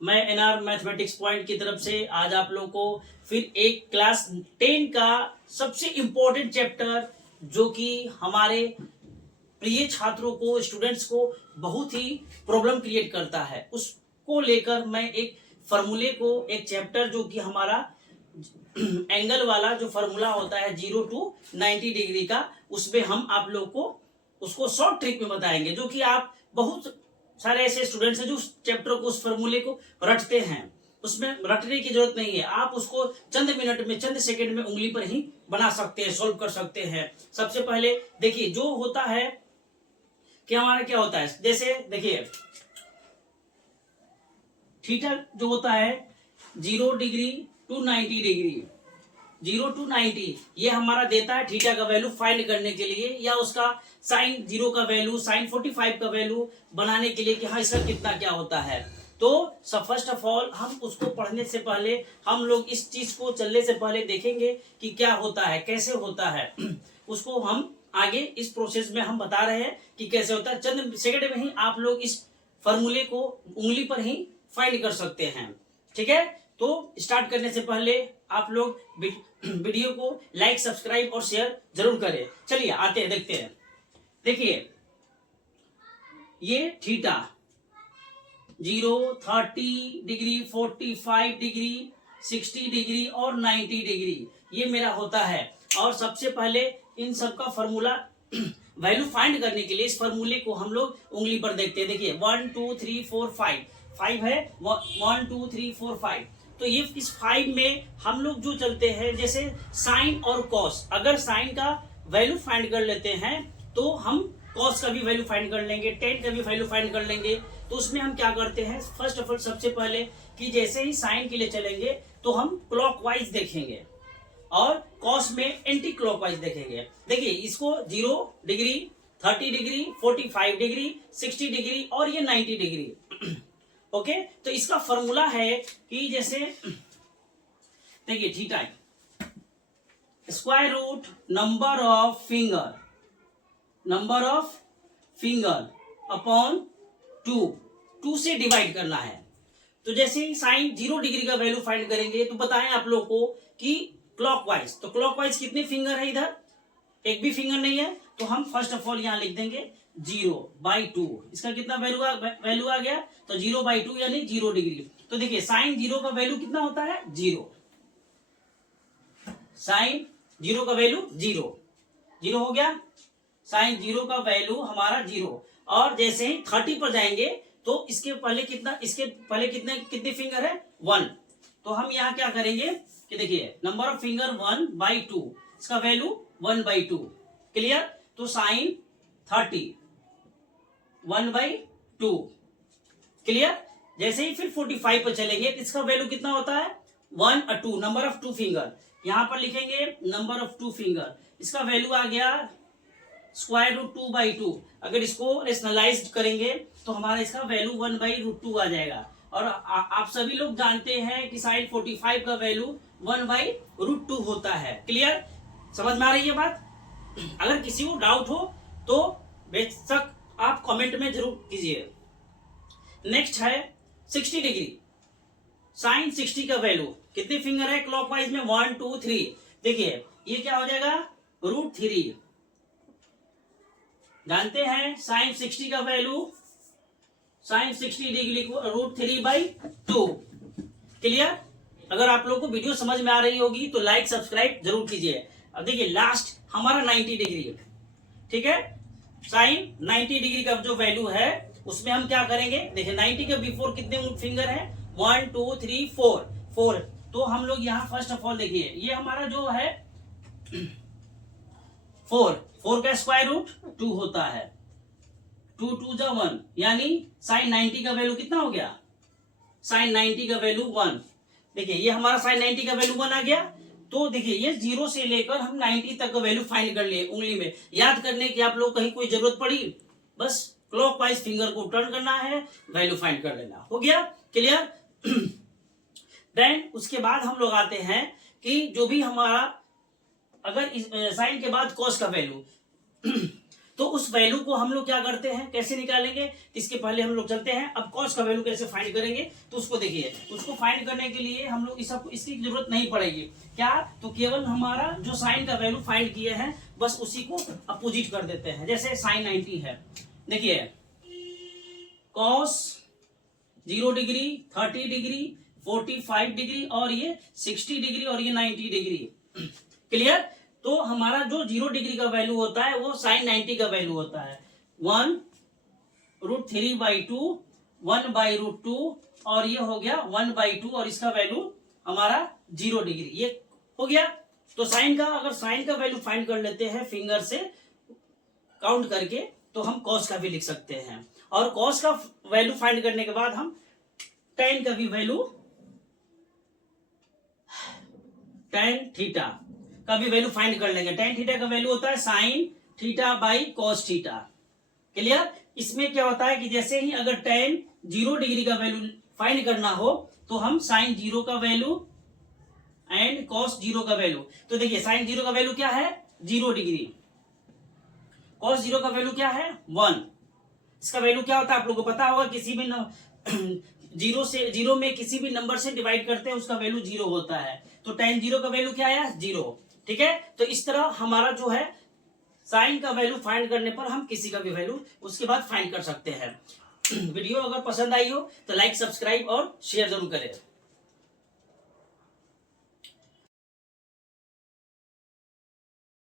मैं NR mathematics point की तरफ से आज आप लोगों को फिर एक क्लास 10 का सबसे इम्पोर्टेंट चैप्टर जो कि हमारे प्रिय छात्रों को, स्टूडेंट्स को बहुत ही प्रॉब्लम क्रिएट करता है, उसको लेकर मैं एक फॉर्मूले को, एक चैप्टर जो कि हमारा एंगल वाला जो फॉर्मूला होता है 0 to 90 डिग्री का, उसमें हम आप लोग को उसको शॉर्ट ट्रिक में बताएंगे, जो कि आप बहुत सारे ऐसे स्टूडेंट्स हैं जो उस चैप्टर को, उस फॉर्मूले को रटते हैं। उसमें रटने की जरूरत नहीं है, आप उसको चंद मिनट में, चंद सेकंड में उंगली पर ही बना सकते हैं, सॉल्व कर सकते हैं। सबसे पहले देखिए जो होता है कि हमारा क्या होता है, जैसे देखिए थीटा जो होता है 0 डिग्री टू 90 डिग्री, 0 to 90 ये हमारा देता है थीटा का वैल्यू फाइंड करने के लिए, या उसका साइन 0 का वैल्यू, साइन 45 का वैल्यू बनाने के लिए कि हाँ इसका कितना क्या होता है। तो फर्स्ट ऑफ ऑल हम उसको पढ़ने से पहले, हम लोग इस चीज को चलने से पहले देखेंगे कि क्या होता है, कैसे होता है। उसको हम आगे इस प्रोसेस में हम बता रहे हैं कि कैसे होता है। चंद सेकंड में ही आप लोग इस फॉर्मूले को उंगली पर ही फाइंड कर सकते हैं, ठीक है। तो स्टार्ट करने से पहले आप लोग वीडियो को लाइक, सब्सक्राइब और शेयर जरूर करें। चलिए आते हैं, देखते हैं। देखिए ये थीटा 0, 30 डिग्री, 45 डिग्री, 60 डिग्री और 90 डिग्री ये मेरा होता है। और सबसे पहले इन सब का फॉर्मूला वैल्यू फाइंड करने के लिए इस फॉर्मूले को हम लोग उंगली पर देखते हैं। देखिए 1 2 3 4 5 है, 1 2 3 4 5। तो ये इस 5 में हम लोग जो चलते हैं, जैसे साइन और कॉस, अगर साइन का वैल्यू फाइंड कर लेते हैं तो हम कॉस का भी वैल्यू फाइंड कर लेंगे, टेन का भी वैल्यू फाइंड कर लेंगे। तो उसमें हम क्या करते हैं, फर्स्ट ऑफ ऑल सबसे पहले कि जैसे ही साइन के लिए चलेंगे तो हम क्लॉकवाइज देखेंगे और कॉस में एंटी क्लॉकवाइज देखेंगे। देखिए इसको 0 डिग्री, 30 डिग्री, 45 डिग्री, 60 डिग्री और ये 90 डिग्री। ओके तो इसका फॉर्मूला है कि जैसे देखिए theta square root number of finger upon 2 से डिवाइड करना है। तो जैसे ही साइन 0 डिग्री का वैल्यू फाइंड करेंगे तो बताएं आप लोग को कि क्लॉकवाइज, तो क्लॉकवाइज कितने फिंगर है, इधर एक भी फिंगर नहीं है। तो हम फर्स्ट ऑफ ऑल यहां लिख देंगे 0/2। इसका कितना वैल्यू आ गया, तो 0/2 यानी 0 डिग्री। तो देखिए साइन 0 का वैल्यू कितना होता है, 0। साइन 0 का वैल्यू 0 हो गया, साइन 0 का वैल्यू हमारा 0। और जैसे ही 30 पर जाएंगे तो इसके पहले कितने फिंगर है, 1। तो हम यहाँ क्या करेंगे कि देखिए नंबर ऑफ फिंगर 1/2, इसका वैल्यू 1/2। क्लियर। तो साइन 30 1/2। क्लियर। जैसे ही फिर 45 पर चलेंगे तो इसका वैल्यू कितना होता है, 1 और 2, नंबर ऑफ 2 फिंगर। यहां पर लिखेंगे नंबर ऑफ 2 फिंगर, इसका वैल्यू आ गया स्क्वायर रूट 2/2। अगर इसको रेशनलाइज करेंगे तो हमारा इसका वैल्यू 1/√2 आ जाएगा। और आप सभी लोग जानते हैं कि साइन 45 का वैल्यू 1/√2 होता है। क्लियर, समझ में आ रही है बात। अगर किसी को डाउट हो तो बेशक आप कमेंट में जरूर कीजिए। नेक्स्ट है 60 डिग्री, साइन 60 का वैल्यू कितने फिंगर है क्लॉकवाइज में, 1 2 3। देखिए ये क्या हो जाएगा, √3। जानते हैं साइन 60 का वैल्यू, साइन 60 डिग्री को √3/2। क्लियर। अगर आप लोग को वीडियो समझ में आ रही होगी तो लाइक, सब्सक्राइब जरूर कीजिए। अब देखिए लास्ट हमारा 90 डिग्री, ठीक है। साइन 90 डिग्री का जो वैल्यू है उसमें हम क्या करेंगे, देखिए 90 के बिफोर कितने फिंगर है, 1 2 3 4। तो हम लोग यहाँ फर्स्ट ऑफ ऑल देखिए ये हमारा जो है 4 का स्क्वायर रूट 2 होता है, 2 2 जा 1, यानी साइन 90 का वैल्यू कितना हो गया, साइन 90 का वैल्यू 1। देखिए ये हमारा साइन 90 का वैल्यू 1 आ गया। तो देखिए ये 0 से लेकर हम 90 तक का वैल्यू फाइंड कर लिए उंगली में। याद करने की आप लोग कहीं कोई जरूरत पड़ी, बस क्लॉकवाइज फिंगर को टर्न करना है, वैल्यू फाइंड कर लेना, हो गया। क्लियर। देन उसके बाद हम लोग आते हैं कि जो भी हमारा अगर साइन के बाद कॉस का वैल्यू तो उस वैल्यू को हम लोग क्या करते हैं, कैसे निकालेंगे, इसके पहले हम लोग चलते हैं। अब कॉस का वैल्यू कैसे फाइंड करेंगे, तो उसको देखिए, उसको फाइंड करने के लिए हम लोग इसकी जरूरत नहीं पड़ेगी। क्या, तो केवल हमारा जो साइन का वैल्यू फाइंड किए हैं बस उसी को अपोजिट कर देते हैं। जैसे साइन 90 है, देखिए कॉस 0 डिग्री, 30 डिग्री, 45 डिग्री और ये 60 डिग्री और ये 90 डिग्री। क्लियर। तो हमारा जो 0 डिग्री का वैल्यू होता है वो साइन 90 का वैल्यू होता है 1√3/2, 1/√2 और ये हो गया 1/2 और इसका वैल्यू हमारा 0 डिग्री, ये हो गया। तो साइन का, अगर साइन का वैल्यू फाइंड कर लेते हैं फिंगर से काउंट करके, तो हम कॉस का भी लिख सकते हैं। और कॉस का वैल्यू फाइंड करने के बाद हम टेन का भी वैल्यू, टेन थीटा का भी वैल्यू फाइंड कर लेंगे। टेन थीटा का वैल्यू होता है sine theta by cos theta. Clear. इसमें क्या होता है कि जैसे ही अगर टेन 0 डिग्री का वैल्यू फाइंड करना हो तो हम साइन 0 का वैल्यू एंड कॉस 0 का वैल्यू, तो देखिए साइन 0 का वैल्यू क्या है 0 डिग्री, कॉस 0 का वैल्यू क्या है 1। इसका वैल्यू क्या होता है आप लोगों को पता होगा, किसी भी जीरो में किसी भी नंबर से डिवाइड करते हैं उसका वैल्यू 0 होता है। तो tan 0 का वैल्यू क्या आया 0। ठीक है। तो इस तरह हमारा जो है साइन का वैल्यू फाइंड करने पर हम किसी का भी वैल्यू उसके बाद फाइंड कर सकते हैं। वीडियो अगर पसंद आई हो तो लाइक, सब्सक्राइब और शेयर जरूर करें।